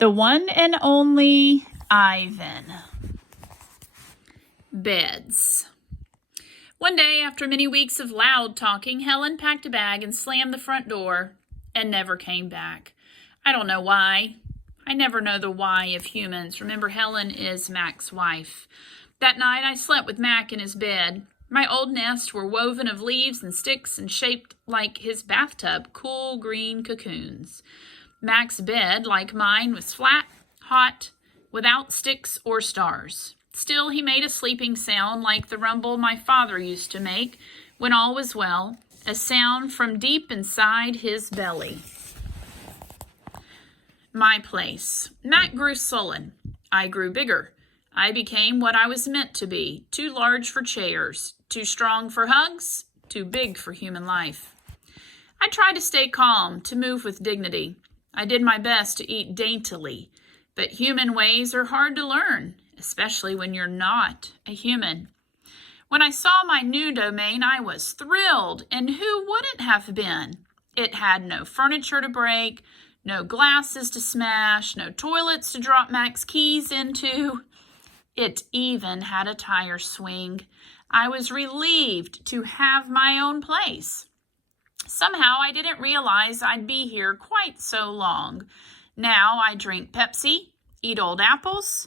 The one and only Ivan. Beds. One day, after many weeks of loud talking, Helen packed a bag and slammed the front door and never came back. I don't know why. I never know the why of humans. Remember, Helen is Mac's wife. That night, I slept with Mac in his bed. My old nests were woven of leaves and sticks and shaped like his bathtub, cool green cocoons. Mac's bed, like mine, was flat, hot, without sticks or stars. Still, he made a sleeping sound like the rumble my father used to make when all was well, a sound from deep inside his belly. My place. Mac grew sullen. I grew bigger. I became what I was meant to be, too large for chairs, too strong for hugs, too big for human life. I tried to stay calm, to move with dignity. I did my best to eat daintily, but human ways are hard to learn, especially when you're not a human. When I saw my new domain, I was thrilled, and who wouldn't have been? It had no furniture to break, no glasses to smash, no toilets to drop Mac's keys into. It even had a tire swing. I was relieved to have my own place. Somehow I didn't realize I'd be here quite so long. Now I drink Pepsi, eat old apples,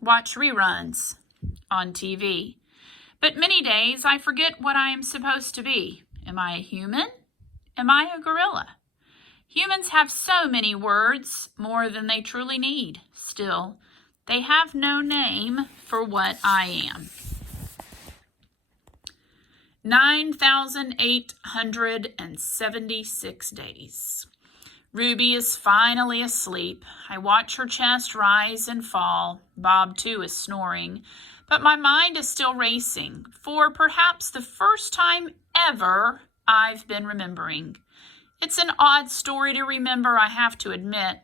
watch reruns on TV. But many days I forget what I am supposed to be. Am I a human? Am I a gorilla? Humans have so many words, more than they truly need. Still, they have no name for what I am. 9,876 days. Ruby is finally asleep. I watch her chest rise and fall. Bob, too, is snoring. But my mind is still racing. For perhaps the first time ever, I've been remembering. It's an odd story to remember, I have to admit.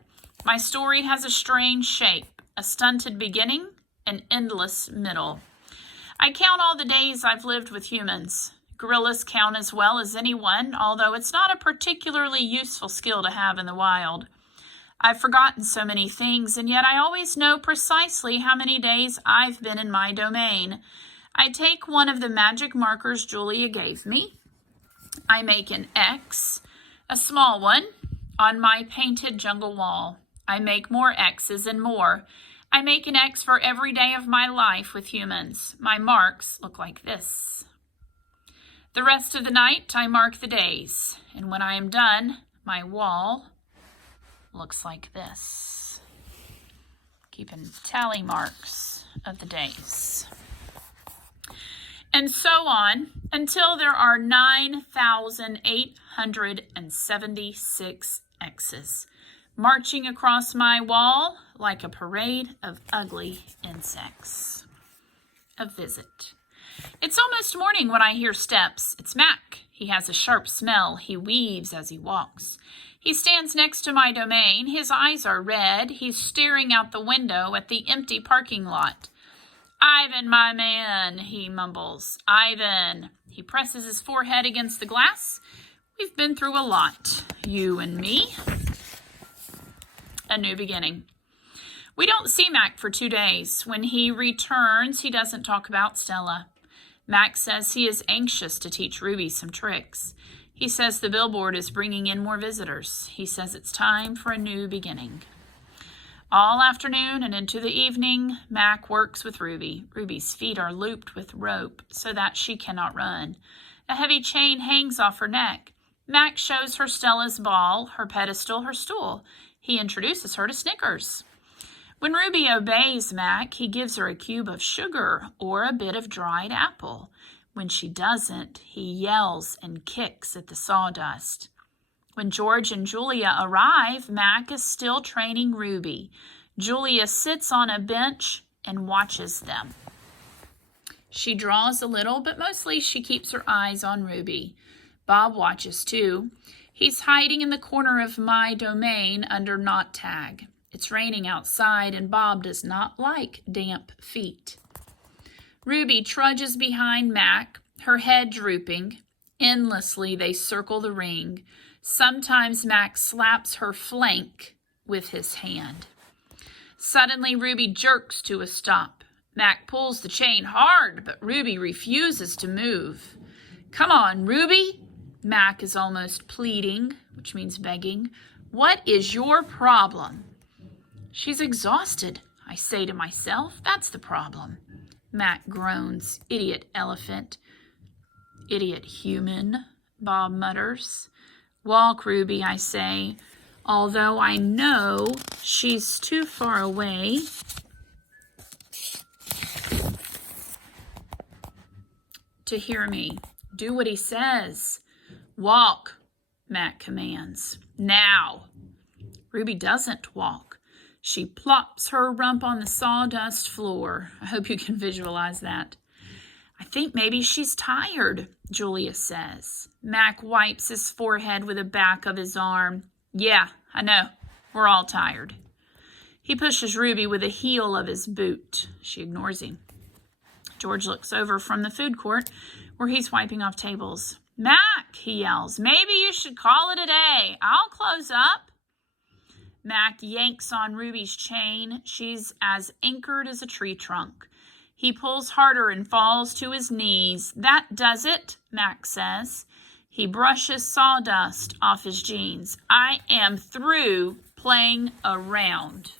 My story has a strange shape, a stunted beginning, an endless middle. I count all the days I've lived with humans. Gorillas count as well as anyone, although it's not a particularly useful skill to have in the wild. I've forgotten so many things, and yet I always know precisely how many days I've been in my domain. I take one of the magic markers Julia gave me. I make an X, a small one, on my painted jungle wall. I make more X's and more. I make an X for every day of my life with humans. My marks look like this. The rest of the night, I mark the days. And when I am done, my wall looks like this. Keeping tally marks of the days. And so on until there are 9,876 X's. Marching across my wall like a parade of ugly insects. A visit. It's almost morning when I hear steps. It's Mac. He has a sharp smell. He weaves as he walks. He stands next to my domain. His eyes are red. He's staring out the window at the empty parking lot. "Ivan, my man," he mumbles. "Ivan." He presses his forehead against the glass. "We've been through a lot, you and me." A new beginning. We don't see Mac for 2 days. When he returns, he doesn't talk about Stella. Mac says he is anxious to teach Ruby some tricks. He says the billboard is bringing in more visitors. He says it's time for a new beginning. All afternoon and into the evening, Mac works with Ruby. Ruby's feet are looped with rope so that she cannot run. A heavy chain hangs off her neck. Mac shows her Stella's ball, her pedestal, her stool. He introduces her to Snickers. When Ruby obeys Mac, he gives her a cube of sugar or a bit of dried apple. When she doesn't, he yells and kicks at the sawdust. When George and Julia arrive, Mac is still training Ruby. Julia sits on a bench and watches them. She draws a little, but mostly she keeps her eyes on Ruby. Bob watches too. He's hiding in the corner of my domain under knot tag. It's raining outside, and Bob does not like damp feet. Ruby trudges behind Mac, her head drooping. Endlessly, they circle the ring. Sometimes Mac slaps her flank with his hand. Suddenly, Ruby jerks to a stop. Mac pulls the chain hard, but Ruby refuses to move. Come on, Ruby. Mac is almost pleading, which means begging. What is your problem? She's exhausted, I say to myself. That's the problem. Mac groans. Idiot elephant. Idiot human, Bob mutters. Walk, Ruby, I say, although I know she's too far away to hear me. Do what he says. Walk, Mac commands. Now. Ruby doesn't walk. She plops her rump on the sawdust floor. I hope you can visualize that. I think maybe she's tired, Julia says. Mac wipes his forehead with the back of his arm. Yeah, I know. We're all tired. He pushes Ruby with the heel of his boot. She ignores him. George looks over from the food court where he's wiping off tables. Mac, he yells, maybe you should call it a day. I'll close up. Mac yanks on Ruby's chain. She's as anchored as a tree trunk. He pulls harder and falls to his knees. That does it, Mac says. He brushes sawdust off his jeans. I am through playing around.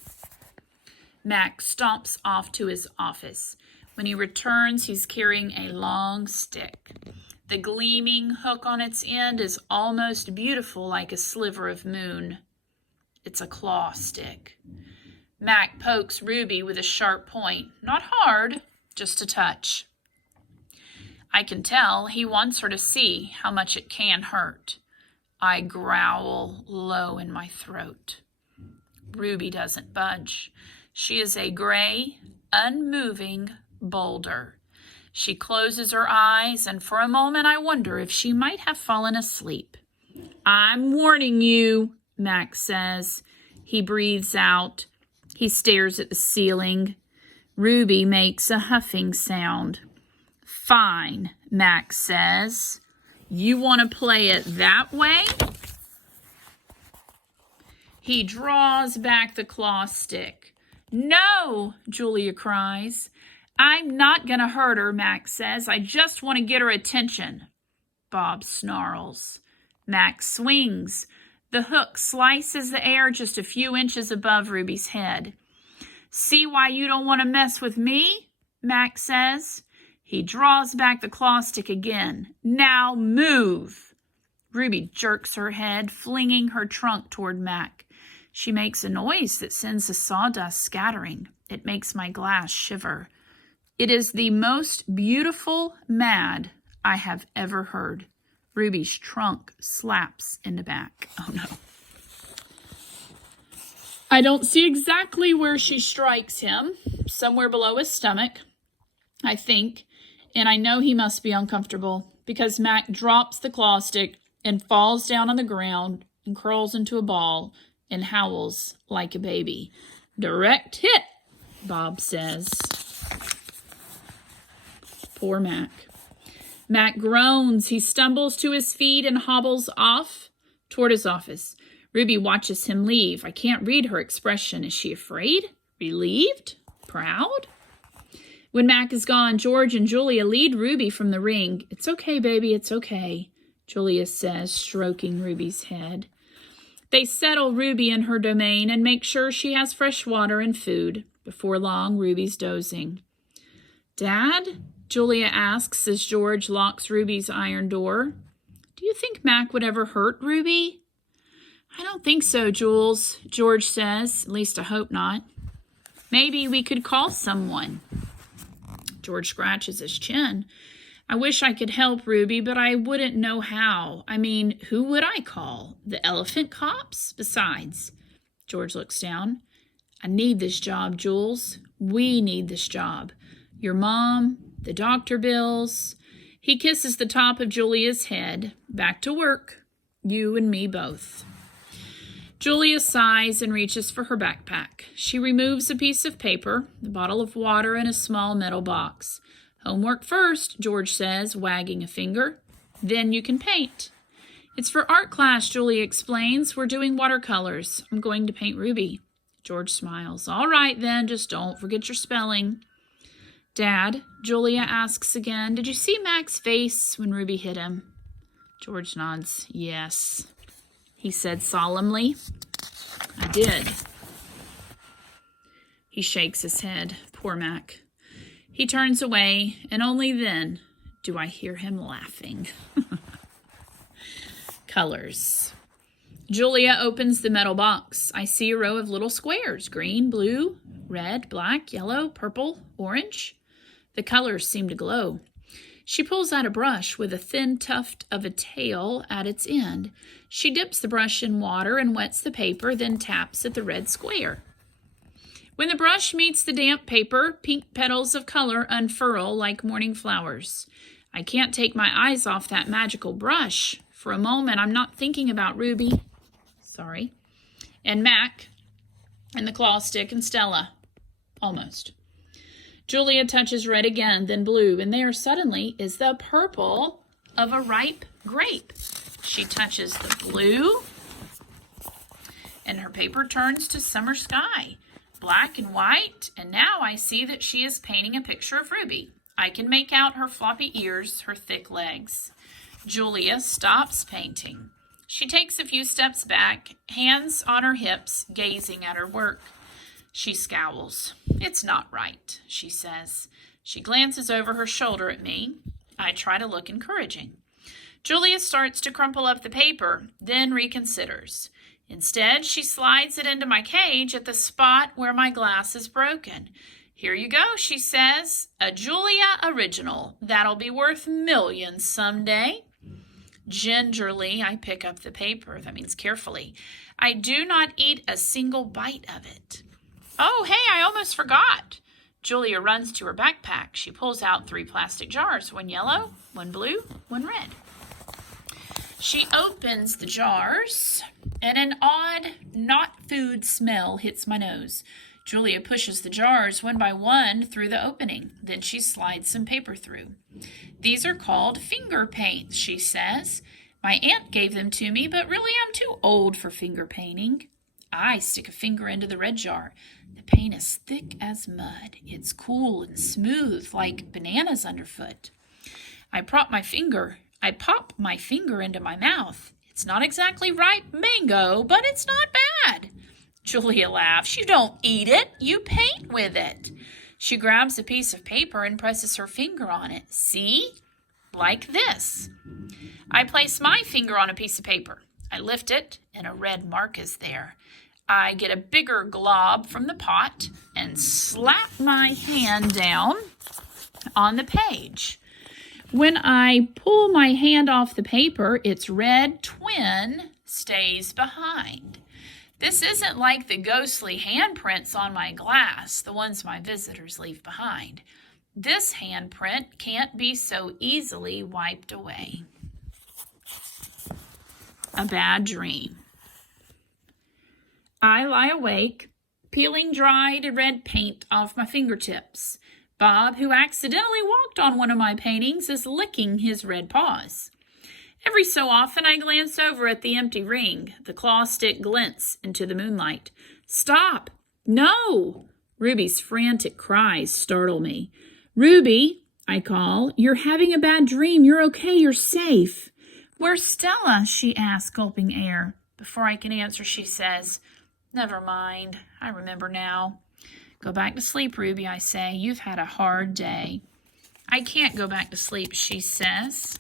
Mac stomps off to his office. When he returns, he's carrying a long stick. The gleaming hook on its end is almost beautiful, like a sliver of moon. It's a claw stick. Mac pokes Ruby with a sharp point. Not hard, just a touch. I can tell he wants her to see how much it can hurt. I growl low in my throat. Ruby doesn't budge. She is a gray, unmoving boulder. She closes her eyes, and for a moment I wonder if she might have fallen asleep. I'm warning you, Mac says. He breathes out. He stares at the ceiling. Ruby makes a huffing sound. Fine, Mac says. You want to play it that way? He draws back the claw stick. No, Julia cries. I'm not going to hurt her, Mac says. I just want to get her attention. Bob snarls. Mac swings. The hook slices the air just a few inches above Ruby's head. See why you don't want to mess with me? Mac says. He draws back the claw stick again. Now move. Ruby jerks her head, flinging her trunk toward Mac. She makes a noise that sends the sawdust scattering. It makes my glass shiver. It is the most beautiful mad I have ever heard. Ruby's trunk slaps into Mac. Oh no. I don't see exactly where she strikes him. Somewhere below his stomach, I think. And I know he must be uncomfortable because Mac drops the claw stick and falls down on the ground and curls into a ball and howls like a baby. Direct hit, Bob says. Poor Mac. Mac groans. He stumbles to his feet and hobbles off toward his office. Ruby watches him leave. I can't read her expression. Is she afraid? Relieved? Proud? When Mac is gone, George and Julia lead Ruby from the ring. It's okay, baby, it's okay, Julia says, stroking Ruby's head. They settle Ruby in her domain and make sure she has fresh water and food. Before long, Ruby's dozing. Dad? Julia asks as George locks Ruby's iron door. Do you think Mac would ever hurt Ruby? I don't think so, Jules, George says. At least I hope not. Maybe we could call someone. George scratches his chin. I wish I could help Ruby, but I wouldn't know how. I mean, who would I call? The elephant cops? Besides, George looks down. I need this job, Jules. We need this job. Your mom, the doctor bills. He kisses the top of Julia's head. Back to work. You and me both. Julia sighs and reaches for her backpack. She removes a piece of paper, a bottle of water, and a small metal box. Homework first, George says, wagging a finger. Then you can paint. It's for art class, Julia explains. We're doing watercolors. I'm going to paint Ruby. George smiles. All right, then, just don't forget your spelling. Dad, Julia asks again, did you see Mac's face when Ruby hit him? George nods. Yes, he said solemnly. I did. He shakes his head. Poor Mac. He turns away, and only then do I hear him laughing. Colors. Julia opens the metal box. I see a row of little squares. Green, blue, red, black, yellow, purple, orange. The colors seem to glow. She pulls out a brush with a thin tuft of a tail at its end. She dips the brush in water and wets the paper, then taps at the red square. When the brush meets the damp paper, pink petals of color unfurl like morning flowers. I can't take my eyes off that magical brush. For a moment, I'm not thinking about Ruby, and Mac, and the claw stick, and Stella. Almost. Julia touches red again, then blue, and there suddenly is the purple of a ripe grape. She touches the blue, and her paper turns to summer sky, black and white, and now I see that she is painting a picture of Ruby. I can make out her floppy ears, her thick legs. Julia stops painting. She takes a few steps back, hands on her hips, gazing at her work. She scowls. It's not right, she says. She glances over her shoulder at me. I try to look encouraging. Julia starts to crumple up the paper, then reconsiders. Instead, she slides it into my cage at the spot where my glass is broken. Here you go, she says. A Julia original. That'll be worth millions someday. Gingerly, I pick up the paper. That means carefully. I do not eat a single bite of it. Oh, hey, I almost forgot. Julia runs to her backpack. She pulls out 3 plastic jars, 1 yellow, 1 blue, 1 red. She opens the jars, and an odd, not food smell hits my nose. Julia pushes the jars one by one through the opening. Then she slides some paper through. These are called finger paints, she says. My aunt gave them to me, but really I'm too old for finger painting. I stick a finger into the red jar. The paint is thick as mud. It's cool and smooth, like bananas underfoot. I pop my finger into my mouth. It's not exactly ripe mango, but it's not bad. Julia laughs. You don't eat it. You paint with it. She grabs a piece of paper and presses her finger on it. See? Like this. I place my finger on a piece of paper. I lift it, and a red mark is there. I get a bigger glob from the pot and slap my hand down on the page. When I pull my hand off the paper, its red twin stays behind. This isn't like the ghostly handprints on my glass, the ones my visitors leave behind. This handprint can't be so easily wiped away. A bad dream. I lie awake, peeling dried red paint off my fingertips. Bob, who accidentally walked on one of my paintings, is licking his red paws. Every so often I glance over at the empty ring. The claw stick glints into the moonlight. Stop! No! Ruby's frantic cries startle me. Ruby, I call, you're having a bad dream. You're okay. You're safe. Where's Stella? She asks, gulping air. Before I can answer, she says, never mind. I remember now. Go back to sleep, Ruby, I say. You've had a hard day. I can't go back to sleep, she says.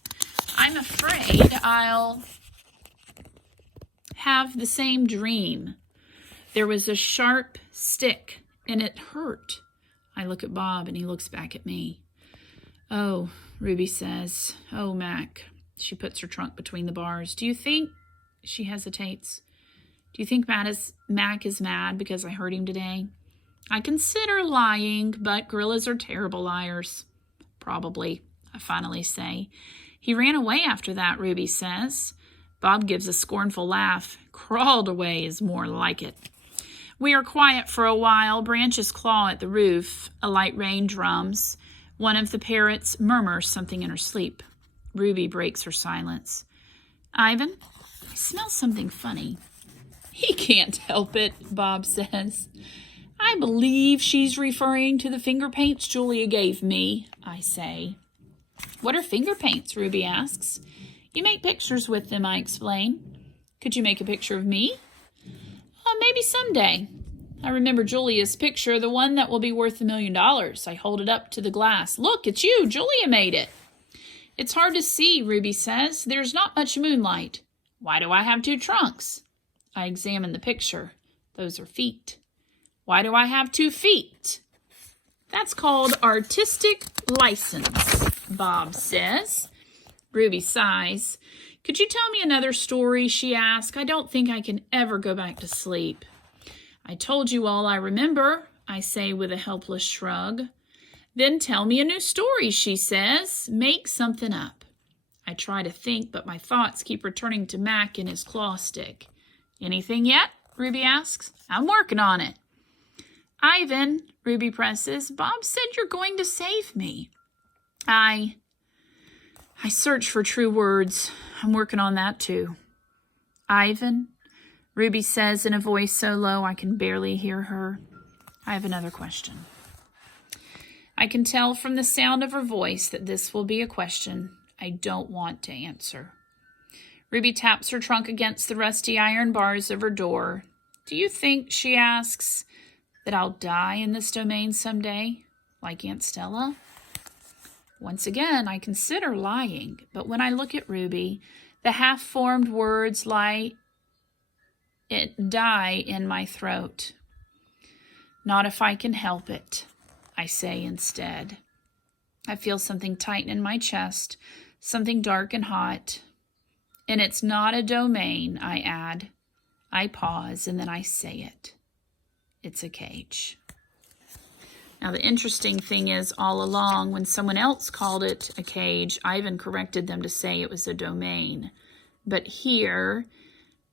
I'm afraid I'll have the same dream. There was a sharp stick, and it hurt. I look at Bob, and he looks back at me. Oh, Ruby says. Oh, Mac. She puts her trunk between the bars. Do you think, she hesitates, do you think Mac is mad because I hurt him today? I consider lying, but gorillas are terrible liars. Probably, I finally say. He ran away after that, Ruby says. Bob gives a scornful laugh. Crawled away is more like it. We are quiet for a while. Branches claw at the roof. A light rain drums. One of the parrots murmurs something in her sleep. Ruby breaks her silence. Ivan, I smell something funny. He can't help it, Bob says. I believe she's referring to the finger paints Julia gave me, I say. What are finger paints? Ruby asks. You make pictures with them, I explain. Could you make a picture of me? Maybe someday. I remember Julia's picture, the one that will be worth $1 million. I hold it up to the glass. Look, it's you. Julia made it. It's hard to see, Ruby says. There's not much moonlight. Why do I have 2 trunks? I examine the picture. Those are feet. Why do I have 2 feet? That's called artistic license, Bob says. Ruby sighs. Could you tell me another story, she asks. I don't think I can ever go back to sleep. I told you all I remember, I say with a helpless shrug. Then tell me a new story, she says. Make something up. I try to think, but my thoughts keep returning to Mac and his claw stick. Anything yet? Ruby asks. I'm working on it. Ivan, Ruby presses, Bob said you're going to save me. I search for true words. I'm working on that too. Ivan, Ruby says in a voice so low I can barely hear her. I have another question. I can tell from the sound of her voice that this will be a question I don't want to answer. Ruby taps her trunk against the rusty iron bars of her door. Do you think, she asks, that I'll die in this domain someday, like Aunt Stella? Once again, I consider lying, but when I look at Ruby, the half-formed words die in my throat. Not if I can help it, I say instead. I feel something tighten in my chest, something dark and hot. And it's not a domain, I add. I pause, and then I say it. It's a cage. Now, the interesting thing is, all along, when someone else called it a cage, Ivan corrected them to say it was a domain. But here,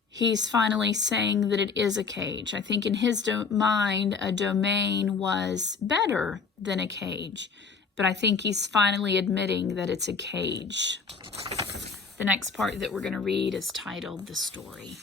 he's finally saying that it is a cage. I think in his mind, a domain was better than a cage. But I think he's finally admitting that it's a cage. The next part that we're going to read is titled The Story.